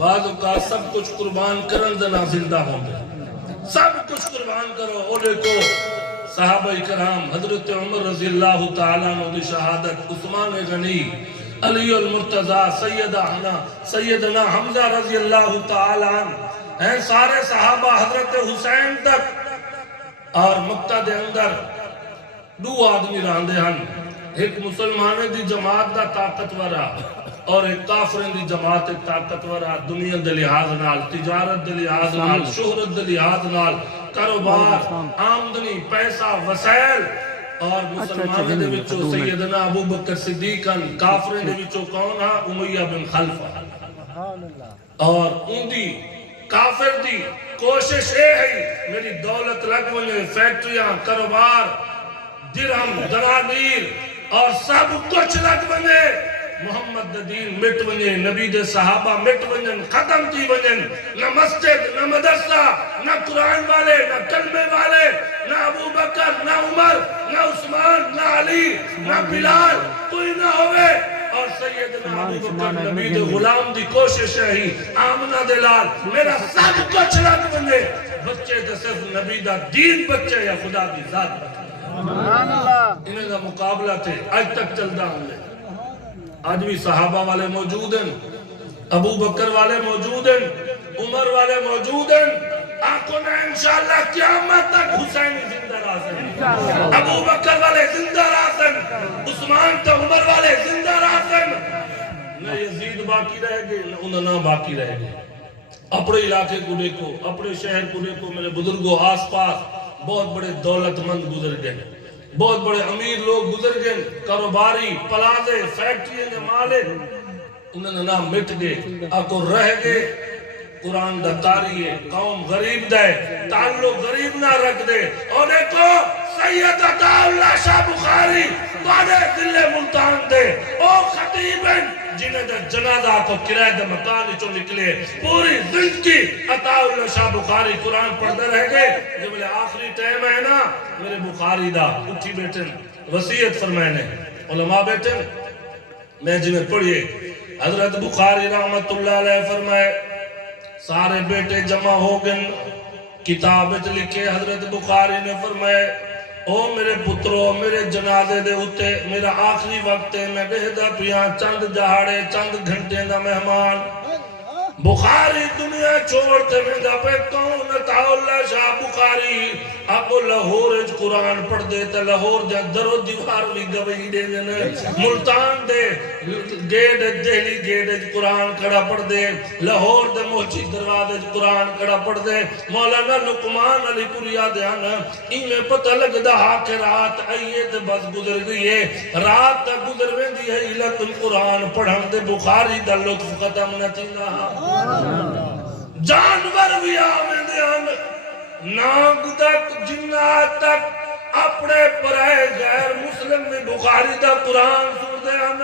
بعض اوقات سب کچھ قربان کرن دے نہ زندہ ہوندے سب کچھ قربان کرو او دیکھو صحابہ کرام حضرت عمر رضی اللہ تعالیٰ عنہ دی شہادت عثمان غنی علی المرتضی سیدنا حمزہ رضی اللہ تعالیٰ عنہ ہیں سارے صحابہ حضرت حسین تک اور مکہ دے اندر دو آدمی راندے ہن ایک مسلمانے دی جماعت دا طاقتور اور ایک کافرین دی جماعت طاقتور دنیا دے لحاظ نال تجارت دے لحاظ نال شہرت دے لحاظ نال کاروبار آمدنی پیسہ وسائل اور مسلمان دے وچوں سیدنا ابو بکر صدیق کافرین دے وچوں کون ہاں امیہ بن خلفہ اور ان دی کافر دی کوشش اے ہے میری دولت لگ ونجے فیکٹریاں کاروبار درہم دنانیر اور سب کچھ لگ ونجے محمد دین مٹ ونجے نبی دے صحابہ مٹ ونجن ختم تھی ونجن نہ مسجد نہ مدرسہ نہ قرآن والے نہ کلمے والے نہ ابو بکر نہ عمر نہ عثمان نہ علی نہ بلال کوئی نہ ہوئے اور سیدنا ابو بکر نبی دے غلام دی کوشش ہے آمنہ دلال میرا سب کچھ لگ ونجے بچے دے صرف نبی دا دین بچے یا خدا دی ذات بچے انہیں دا مقابلہ تھے آج تک چلتا ہوں گے آج بھی صحابہ والے موجود ہیں ابو بکر والے موجود ہیں عمر والے موجود ہیں آنکھوں نے انشاءاللہ قیامت تک حسینی زندہ راسن ابو بکر والے زندہ راسن عثمان تو عمر والے زندہ راسن نہ یزید باقی رہ گئے نہ انہاں باقی رہ گئے اپنے علاقے کو دیکھو اپنے شہر کو دیکھو میرے بزرگوں آس پاس بہت بڑے دولت مند گزر گئے بہت بڑے امیر لوگ گزر گئے کاروباری پلازے فیکٹری کے مالک انہوں نے نام مٹ گئے آکو رہ گئے قرآن دا قاری ہے قوم غریب دے تعلق غریب نہ رکھ دے اور دیکھو سید عطا اللہ شاہ بخاری بادے دل ملتان دے او خطیبن جنہیں دا جنازہ کو کرائے دا مکان چو نکلے پوری زندگی عطا اللہ شاہ بخاری قرآن پڑھتے رہ گئے جب لے آخری ٹائم ہے نا میرے بخاری دا اٹھی بیٹھن وصیت فرمائنے علماء بیٹھن میں جنہیں پڑھئے حضرت بخاری رحمت اللہ علیہ فرمائے سارے بیٹے جمع ہو گئے کتابت لکھے حضرت بخاری نے فرمائے او میرے پترو میرے جنازے دے ہوتے میرا آخری وقت ہے میں دہدہ پیاں چند جہاڑے چند گھنٹے دا مہمان بخاری دنیا چھوڑتے میں دا پہ کون عطا اللہ شاہ بخاری آپ لاہور اج قرآن پڑھ دیتا لاہور جا در و دیوار بھی گوئی دے دینے ملتان دے گیڈ دہلی گیڈ اج قرآن کڑا پڑھ دے لاہور دے موچی دروازے اج قرآن کڑا پڑھ دے مولانا لقمان علی پوریا دیانا میں پتہ لگ دا کہ رات آئیے دے بس گزر گئی ہے رات تا گزر ویندی ہے لیکن قرآن پڑھن دے بخاری دا لطف ختم نہ تھی جانور بھی آمین دیان ناگ تک جنات تک اپنے پرائے غیر مسلم میں بخاری دا قرآن سن دیان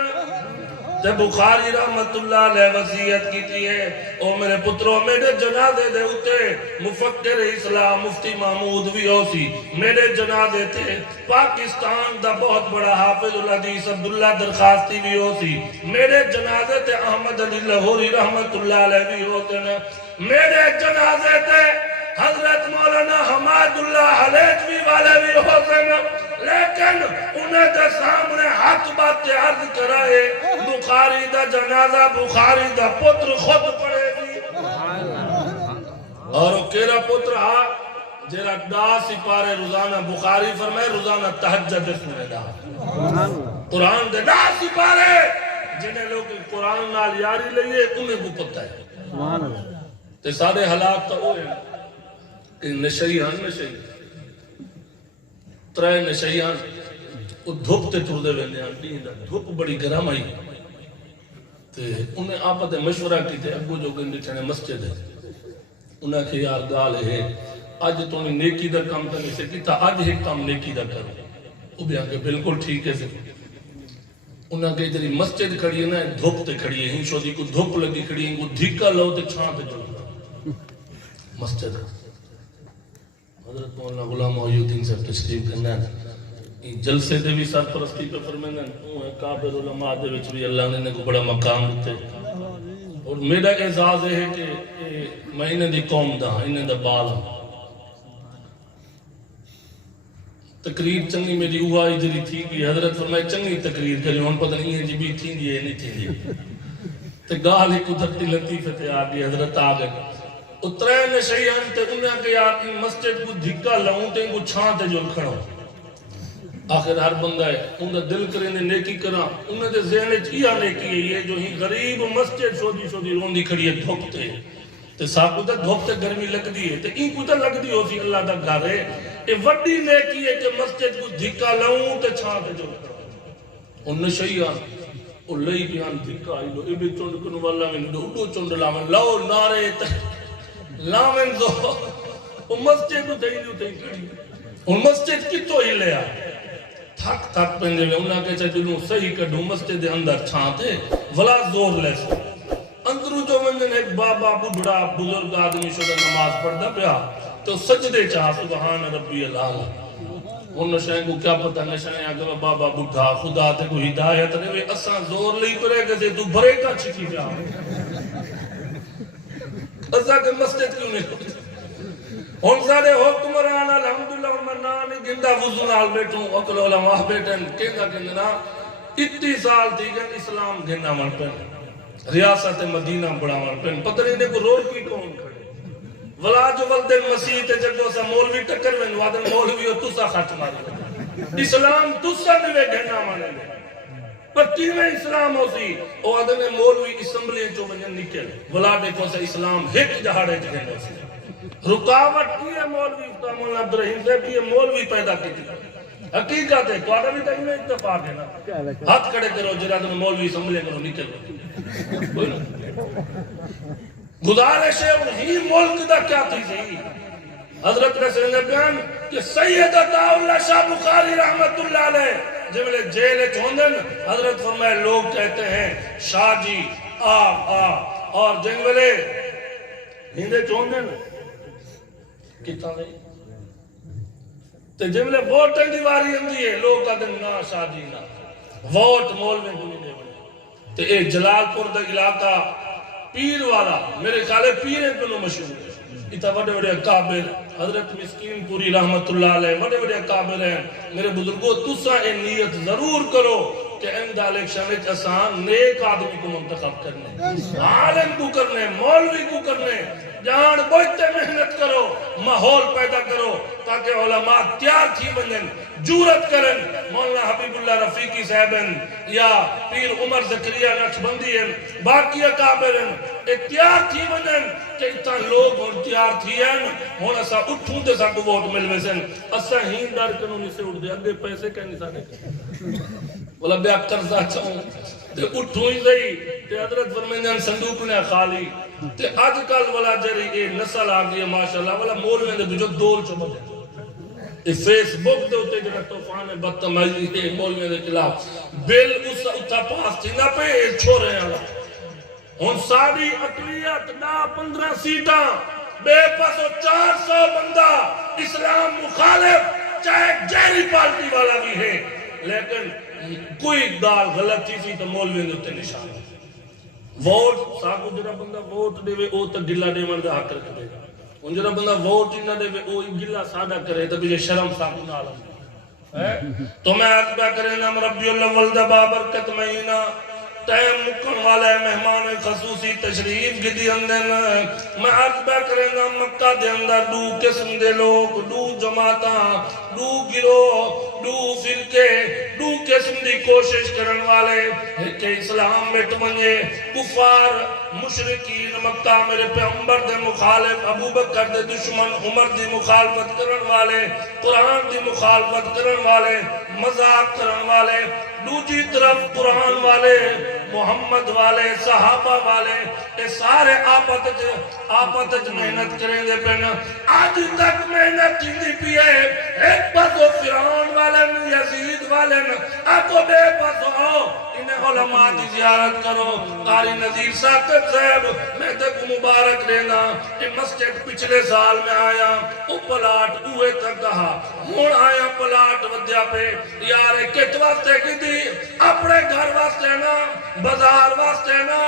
تے بخاری رحمت اللہ علیہ وصیت کی تھی ہے او میرے پتروں میرے جنازے دے ہوتے مفکر اسلام مفتی محمود بھی ہو سی میرے جنازے تھے پاکستان دا بہت بڑا حافظ الحدیث عبداللہ درخواستی بھی ہو سی میرے جنازے تھے احمد علی لاہوری رحمت اللہ علیہ بھی ہوتے نا میرے جنازے تھے حضرت مولانا حماد اللہ حلیجوی والے بھی ہوتے نا لیکن انہیں دے سامنے حق بات عرض کرائے بخاری دا جنازہ بخاری دا پتر خود پڑے گی اور کیرا پتر ہاں جیرا دا سپارے روزانہ بخاری فرمائے روزانہ تہجد سنے دا قرآن دے دا سپارے جنہیں لوگ قرآن نال یاری لئیے انہیں کو پتہ ہے تے سارے حالات تو ہوئے کہ نشیان ترائے نشیان وہ دھوپ تے ٹردے ویندے ہیں دین دھوپ بڑی گرم آئی تے انہیں آپا تے مشورہ کی تے ابو جو گندے چھنے مسجد ہے انہیں کہ یار گال ہے آج تو نے نیکی دا کام کرنے سے کی تھا آج ایک کام نیکی دا کرو وہ بھی آگے بالکل ٹھیک ہے سے انہیں کہ تیری مسجد کھڑی ہے نا دھوپ تے کھڑی ہے ہنشو دی کو دھوپ لگی کھڑی ہے ان کو دھکا لو تے چھان تے جو مسجد حضرت مولانا غلام محی الدین صاحب تشریف کرنا ہے جلسے دے بھی سرپرستی پہ فرمائنا ہے کابر علماء دے وچ بھی اللہ نے کو بڑا مقام دیتے اور میرا اعزاز ہے کہ میں انہیں دی قوم دا انہیں دا بال تقریر چنگی میری ہوا جری تھی کہ حضرت فرمائے چنگی تقریر کری ہون پتہ نہیں ہے جی بھی تھی یہ نہیں تھی تے گال ہی قدرتی لطیفہ تے آگئی حضرت آگئے اترے نشیان تے انہیں کہ یار ان مسجد کو دھکا لہوں تے ان کو چھان تے جو کھڑا آخر ہر بندہ ہے انہیں دل کریں نے نیکی کرا انہیں دے ذہن چیا نیکی ہے یہ جو ہی غریب مسجد شودی شودی روندی کھڑی ہے دھوپتے تے ساکو تے دھوپتے گرمی لگ دی ہے تے ان کو تے لگ دی ہو سی اللہ دا گھر ہے یہ وڈی نیکی ہے کہ مسجد کو دھکا لہوں تے چھان تے جو کھڑا ان نشیان اور لئی بیان دھکا آئی لو ابی چونڈ کنو والا میں ڈوڈو چونڈ لامن لاؤ نارے لامن دو وہ مسجد تے ہی کھڑی اور مسجد کی تو ہی لیا تھک تھک پہنے لے انہاں کے چاہتے دنوں صحیح کڑھوں مسجد اندر چھانتے ولا زور لے سو اندرو جو منجن ایک بابا بڑھا بزرگ آدمی شدہ نماز پڑھتا پیا تو سجدے چاہ سبحان ربی اللہ ان نشائیں کو کیا پتہ نشائیں آگا بابا بڑھا خدا تے کو ہدایت رہے اساں زور لئی کرے گزے تو بھرے کا چھکی پیا اساں کے مسجد کیوں نہیں ہوتی ہون سارے حکمران الحمدللہ ورمنان گندہ وضو نال بیٹھوں اکل علماء بیٹھن کہنا کہنا اتنی سال تھی کہ اسلام گھننا مر پہن ریاست مدینہ بڑا مر پہن پتہ نہیں کو روڑ کی کون کھڑے ولا جو ولدن مسیح تے جگو سا مولوی ٹکر میں وادن مولوی ہو تسا خط مارے اسلام تسا نوے گھننا مانے لے پر تیویں اسلام ہو سی او وادن مولوی اسمبلی جو منجن نکل ولا دیکھو سا اسلام ہک جہاڑے جگہ سی رکاوٹ کی ہے مولوی مولانا عبدالرحیم سے بھی یہ مولوی پیدا کی تھی حقیقت ہے تو آگا بھی تک میں اتفاق ہے نا ہاتھ کھڑے کرو جرا تم مولوی سنبھلے کرو نکل گزارش ہے انہی ملک دا کیا تھی سی حضرت رسول نے بیان کہ سید عطاءاللہ شاہ بخاری رحمت اللہ علیہ جب لے جیل چھوندن حضرت فرمائے لوگ کہتے ہیں شاہ جی آ اور جنگلے ہندے چھوندن کتا نہیں تے جملے ووٹ دیواری اندی ہے لوگ کہتے ہیں نا شادی نا ووٹ مول میں کوئی نہیں بنے تے اے جلال پور دا علاقہ پیر والا میرے خیالے پیریں کنو مشہور ہے اتنا بڑے بڑے قابل حضرت مسکین پوری رحمت اللہ علیہ بڑے بڑے قابل ہیں میرے بزرگوں تسا اے نیت ضرور کرو کہ اند الیکشن وچ اساں نیک آدمی کو منتخب کرنے عالم کو کرنے مولوی کو کرنے جان بوجھتے محنت کرو ماحول پیدا کرو تاکہ علماء تیار تھی بنن جورت کرن مولانا حبیب اللہ رفیقی صاحبن یا پیر عمر زکریہ نقشبندی ہیں باقی اکابرن تیار تھی بنن کہ اتنا لوگ اور تیار تھی ہیں ہون اسا اٹھوں تے سا کو ووٹ ملوے سن اسا ہین دار قانونی سے اٹھ دے اگے پیسے کہنی سانے بولا بیا قرضہ چاہوں تے اٹھوں ہی صحیح تے حضرت فرمیندن صندوق نے خالی تے آج کل والا جری اے نسل آگئی ہے ماشاءاللہ والا مول میں دے جو دول چمو دے اے فیس بک دے ہوتے جنہ توفان بدتمازی ہے مول میں دے خلاف بل اس اتھا پاس تھی نہ پہ چھوڑے ہیں اللہ ان ساری اقلیت نا 15 سیٹاں بے پاسو 400 بندہ اسلام مخالف چاہے جیری پارٹی والا بھی ہے لیکن کوئی دال غلط تھی تو مولوی نے ہوتے نشان ووٹ ساکو جرا بندہ ووٹ دے وے او تا گلہ دے مرد حق رکھ دے ان جرا بندہ ووٹ نہ دے وے او گلہ سادہ کرے تو بھی شرم ساکو نہ آلم تو میں عقبہ کرے نام ربی اللہ والدہ بابرکت مہینہ تیم مکن والے مہمان خصوصی تشریف گدی اندن میں عقبہ کرے نام مکہ دے اندر دو قسم دے لوگ دو جماعتاں دو گروہ دو فرقے دو قسم دی کوشش کرن والے کہ اسلام میں تمہیں کفار مشرکین مکہ میرے پیغمبر دے مخالف ابو بکر دے دشمن عمر دی مخالفت کرن والے قرآن دی مخالفت کرن والے مذاق کرن والے دوسری طرف قرآن والے محمد والے صحابہ والے یہ سارے آپت محنت کریں دے پہنا آج تک محنت چندی پیئے ایک پاسو فرعون والے یزید والے آکو بے پاسو آؤ انہیں علماء دی زیارت کرو قاری نظیر ساکت صاحب میں تک مبارک لینا کہ مسجد پچھلے سال میں آیا وہ پلاٹ اوے تک کہا مون آیا پلاٹ ودیا پہ یار کت واسطے کی دی اپنے گھر واسطے نا بازار واسطے نا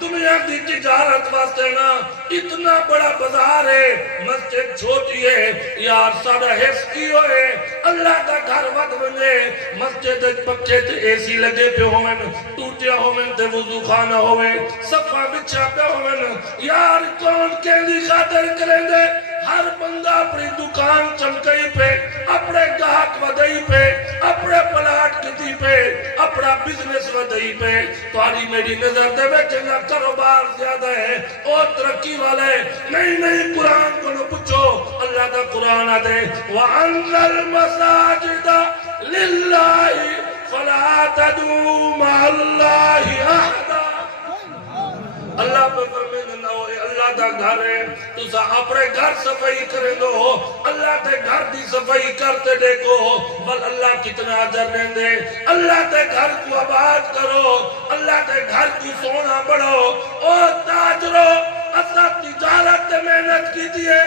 دنیا کی تجارت واسطے نا اتنا بڑا بازار ہے مسجد چھوٹی ہے یار سارا حص کی ہوئے اللہ کا گھر وقت بنے مسجد پکھے تے اے سی لگے پہ ہوئے ٹوٹیا ہوئے تے وضو خانہ ہوئے صفحہ بچھا پہ ہوئے یار کون کہنی خاطر کریں گے ہر بندہ اپنی دکان چمکئی پہ اپنے گاہک ودئی پہ اپنے پلاٹ کتی پہ اپنا بزنس ودئی پہ تمہاری میری نظر دے بیٹھے گا کاروبار زیادہ ہے اور ترقی والے نہیں قرآن کو نہ پوچھو اللہ کا قرآن آدھے وَأَنَّ الْمَسَاجِدَ لِلَّهِ فَلَا تَدْعُوا مَعَ اللَّهِ أَحَدًا اللہ پہ فرمائے نہ ہوئے اللہ دا گھر ہے تو سا اپنے گھر صفائی کریں دو اللہ تے گھر دی صفائی کرتے دیکھو بل اللہ کتنا عجر رہن دے اللہ تے گھر کو آباد کرو اللہ تے گھر کو سونا بڑھو او تاجرو اسا تجارت محنت کی دیئے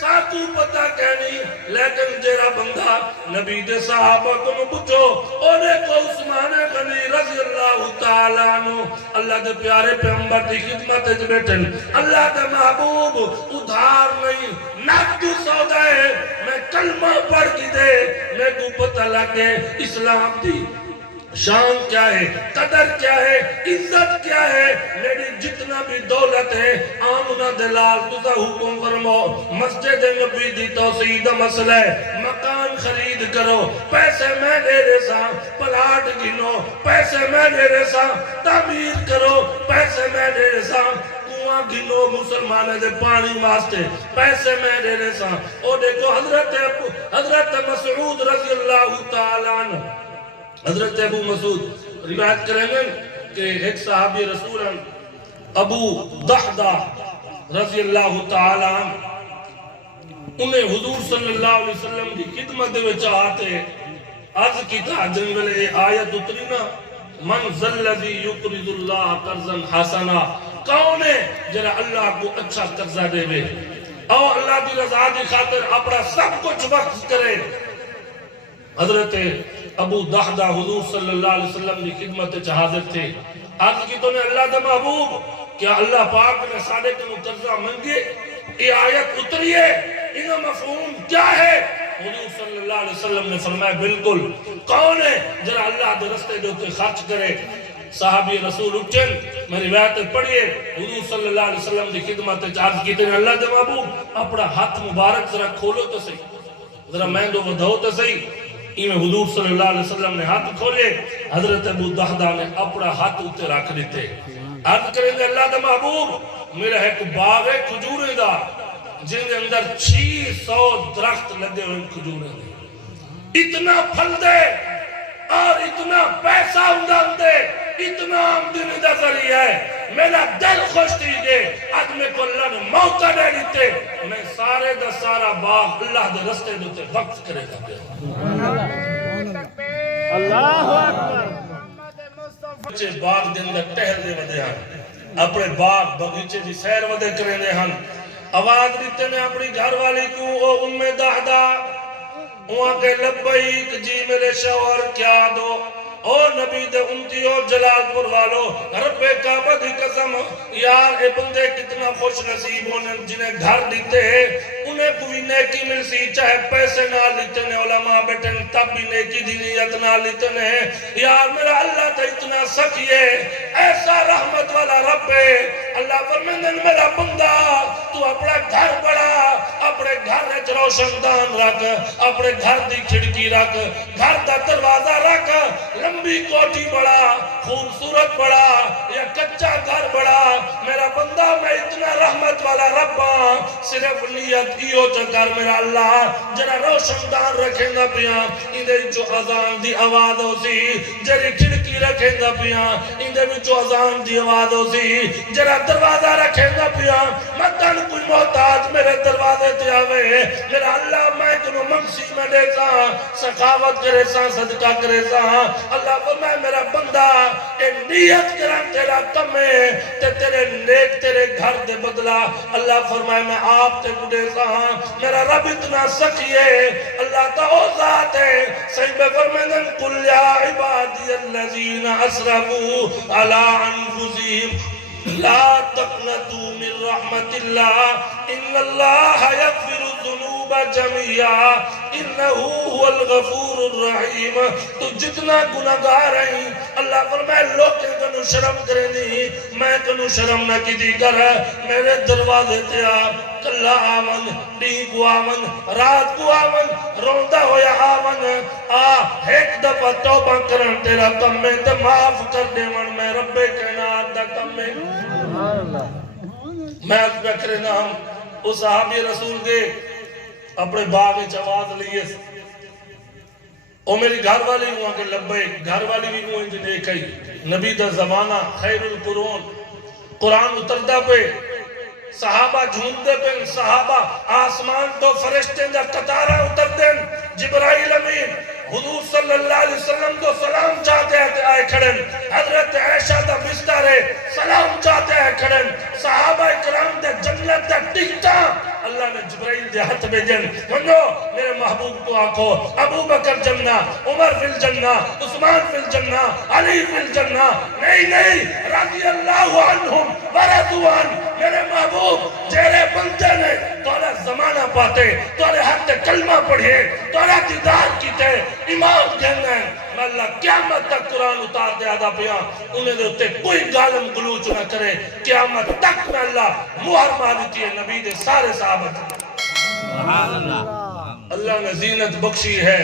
ساتھو پتہ کہنی لیکن جیرا بندہ نبی دے صحابہ کو مبچو اونے کو عثمان غنی رضی اللہ تعالیٰ عنہ اللہ دے پیارے پیغمبر دی خدمت ہے بیٹھن اللہ دے محبوب ادھار نہیں نقد سودا ہے میں کلمہ پڑھ کی دے میں کو پتہ لگے اسلام دی شان کیا ہے قدر کیا ہے عزت کیا ہے میری جتنا بھی دولت ہے آمنہ دلال تُسا حکم فرمو مسجد نبی دی توسیع دا مسئلہ ہے مکان خرید کرو پیسے میں دے رسا پلاٹ گنو پیسے میں دے رسا تعمیر کرو پیسے میں دے رسا کنواں گنو مسلمانے دے پانی واسطے پیسے میں دے رسا اور دیکھو حضرت مسعود رضی اللہ تعالیٰ عنہ حضرت ابو مسعود روایت کریں گے کہ ایک صحابی رسول ابو دحدہ رضی اللہ تعالیٰ انہیں حضور صلی اللہ علیہ وسلم کی خدمت میں چاہتے عرض کی تھا جنگل آیت اترینا من ذلذی یقرض اللہ قرضا حسنا کون ہے جنہا اللہ کو اچھا قرضہ دے وے اور اللہ کی رضا دی خاطر اپنا سب کچھ وقت کرے حضرت ابو دحدہ حضور صلی اللہ علیہ وسلم کی خدمت حاضر تھے عرض کی تو نے اللہ دا محبوب کیا اللہ پاک نے سادے کے قرضہ منگے یہ آیت اتری ہے انہا مفہوم کیا ہے حضور صلی اللہ علیہ وسلم نے فرمایا بالکل کون ہے جنہا اللہ دے رستے جو خرچ کرے صحابی رسول اٹھن میں روایت پڑھئے حضور صلی اللہ علیہ وسلم کی خدمت عرض کی تو نے اللہ دے محبوب اپنا ہاتھ مبارک ذرا کھولو تو صحیح ذرا میں دو ودھو تو صحیح میں حضور صلی اللہ علیہ وسلم نے ہاتھ کھولے حضرت ابو دحدہ نے اپنا ہاتھ اتے رکھ دیتے عرض کریں گے اللہ دا محبوب میرا ایک باغ ہے کھجورے دا جن کے اندر 600 درخت لگے ہوئے کھجورے دے اتنا پھل دے اور اتنا پیسہ دے اتنا آمدنی دا ذریعہ ہے میرا دل خوش تھی گے آج میں کو اللہ نے موقع دے دیتے میں سارے دا سارا باغ اللہ دے رستے دوتے وقت کرے گا اللہ اکبر بچے باغ دن دا ٹہل دے ودے ہن اپنے باغ بغیچے دی سیر ودے کرے دے ہن آواز دیتے میں اپنی گھر والی کو او ام دحدہ وہاں کے لبیک جی میرے شوہر کیا دو او نبی دے انتیو جلال پور والو رب کعبہ دی قسم یار اے بندے کتنا خوش نصیب ہونے جنہیں گھر دیتے ہیں انہیں کوئی نیکی مل سی چاہے پیسے نہ لیتے ہیں علماء بیٹھیں تب بھی نیکی دی نیت نہ لیتے ہیں یار میرا اللہ تا اتنا سخی ہے ایسا رحمت والا رب ہے اللہ فرمندن میرا بندہ تو اپنا گھر بڑا اپنے گھر رچ روشن دان رکھ اپنے گھر دی کھڑکی رکھ گھر دا دروازہ رکھ لمبی کوٹھی بڑا خوبصورت بڑا یا کچا گھر بڑا میرا بندہ میں اتنا رحمت والا رب ہاں صرف نیت کیو چکر میرا اللہ جرا روشن دان رکھیں گا پیاں اندھے جو اذان دی آواز ہو سی جری کھڑکی رکھیں گا پیاں اندھے جو اذان دی آواز ہو سی جرا دروازہ رکھیں گا پیاں مطن کوئی محتاج میرے دروازے تے آوے میرا اللہ میں کنو شمسی میں دے سا سخاوت کرے سا صدقہ کرے سا اللہ فرمائے میرا بندہ اے نیت کرن تیرا کم ہے تے تیرے نیک تیرے گھر دے بدلا اللہ فرمائے میں آپ تے گڑے سا میرا رب اتنا سخی ہے اللہ تا او ذات ہے صحیح بے فرمائے قل یا عبادی الذین اسرفوا علی انفسہم لا تقنطوا من رحمت اللہ ان اللہ یغفر الذنوب جميعا انہو هو الغفور الرحیم تو جتنا گناہگار ہیں اللہ فرمائے لوگ کنو شرم کریں نہیں میں کنو شرم نہ کی دی کر میرے دروازے تے آپ کلا آمن ڈی کو آمن رات کو آمن روندہ ہویا آمن ایک دفعہ توبہ کرن تیرا کم میں تے معاف کر دے من میں رب کائنات دا کم میں میں از بکر نام اس صحابی رسول کے اپنے باغ آواز لیے او میری گھر والی ہوا کہ لبے گھر والی بھی ہوا انجھے دیکھائی نبی دا زمانہ خیر القرون قرآن اتردہ پہ صحابہ جھومتے پہ صحابہ آسمان تو فرشتے دا قطارہ اتر دیں جبرائیل امین حضور صلی اللہ علیہ وسلم تو سلام چاہتے ہیں آئے کھڑن حضرت عائشہ دا بستر ہے سلام چاہتے ہیں کھڑن صحابہ اکرام دے جنت دا ٹکتا اللہ نے جبرائیل دے ہاتھ میں جن منو میرے محبوب کو آکھو ابو بکر جنہ عمر فی الجنہ عثمان فی الجنہ علی فی الجنہ نہیں رضی اللہ عنہم ورضوان میرے محبوب جیرے بنتے نے توڑا زمانہ پاتے توڑے حق کلمہ پڑھے توڑا دیدار کیتے امام کہنا ہے میں اللہ قیامت تک قرآن اتار دے آدھا پیا انہیں دے ہوتے کوئی گالم گلوچ نہ کرے قیامت تک میں اللہ مہر مالتی ہے نبی دے سارے صحابت اللہ نے زینت بخشی ہے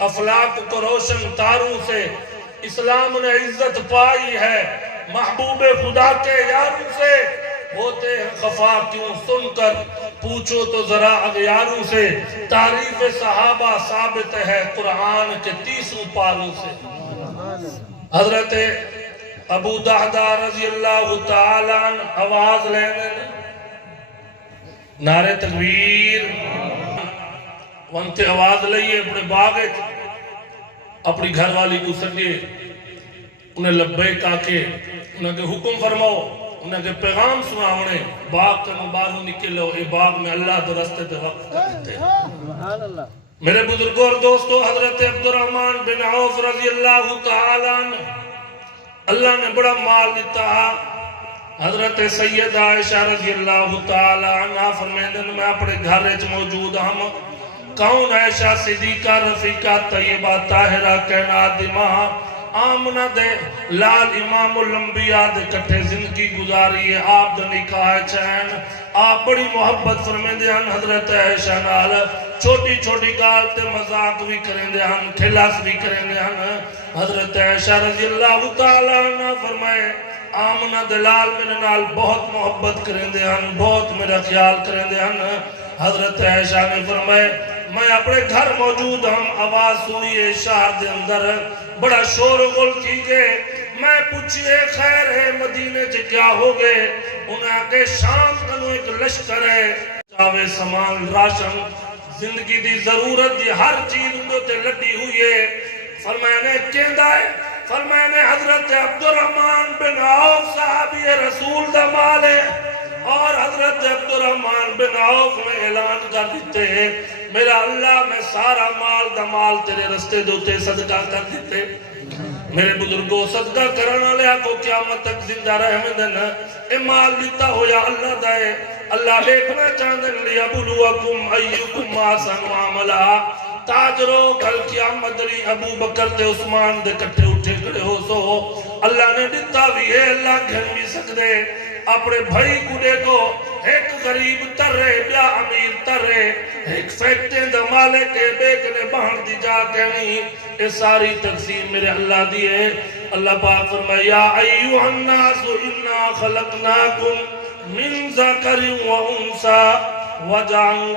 افلاق کو روشن تاروں سے اسلام نے عزت پائی ہے محبوب خدا کے یاروں سے ہوتے ہیں خفا کیوں سن کر پوچھو تو ذرا اغیاروں سے تعریف صحابہ ثابت ہے قرآن کے 30 پاروں سے حضرت ابو دہدہ رضی اللہ تعالیٰ آواز لینے نعرہ تکبیر وانتے آواز لئیے اپنے باغے اپنی گھر والی کو سنگے انہیں لبیک آکے انہیں کہ حکم فرماؤ انہیں کہ پیغام سنا انہیں باغ کا مبارو نکلو اے باغ میں اللہ درستے دے وقت کرتے ہیں میرے بزرگوں اور دوستو حضرت عبدالرحمن بن عوف رضی اللہ تعالیٰ اللہ نے بڑا مال دیتا حضرت سید عائشہ رضی اللہ تعالیٰ عنہ فرمیدن میں اپنے گھر اچ موجود ہم کون عائشہ صدیقہ رفیقہ طیبہ طاہرہ کائنات ماں آمنہ دے لال امام الانبیاء دے کٹھے زندگی گزاری ہے آپ دا نکاح چین آپ بڑی محبت فرمین دے ہن حضرت عائشہ نال چھوٹی چھوٹی گال تے مذاق بھی کریں دے ہن کھلاس بھی کریں دے ہن حضرت عائشہ رضی اللہ تعالیٰ عنہ فرمائے آمنہ دلال میرے نال بہت محبت کریں دے ہن بہت میرا خیال کریں دے ہن حضرت عائشہ نے فرمائے میں اپنے گھر موجود ہم آواز سنیے شہر دے اندر بڑا شور و غل کی گئے میں پوچھئے خیر ہے مدینے سے کیا ہو گئے انہیں آگے شام کنو ایک لشکر ہے چاوے سامان راشن زندگی دی ضرورت دی ہر چیز اندھو تے لڑی ہوئی ہے فرمایا نے کہندہ ہے فرمایا نے حضرت عبدالرحمن بن عوف صحابی رسول دا مال ہے اور حضرت عبدالرحمن بن عوف میں اعلان کر دیتے ہیں میرا اللہ میں سارا مال دا مال تیرے رستے دوتے صدقہ کر دیتے میرے بزرگوں صدقہ کرنا لیا کو قیامت تک زندہ رہے دینا اے مال لیتا ہویا اللہ دائے اللہ دیکھنا چاندن لیا بلوکم ایوکم آسن معاملہ تاجرو کل قیامت دری ابو بکر تے عثمان دے کٹھے اٹھے کھڑے ہو سو اللہ نے دیتا بھی ہے اللہ گھن بھی سکتے اپنے بھائی کو دیکھو ایک غریب تر رہے بیا امیر تر رہے ایک فیکٹیں دا مالے کے بیکنے بہن دی جا کے نہیں اے ساری تقسیم میرے اللہ دیئے اللہ پاک فرمائے یا ایوہ الناس انا خلقناکم من ذکر و انسا وجعل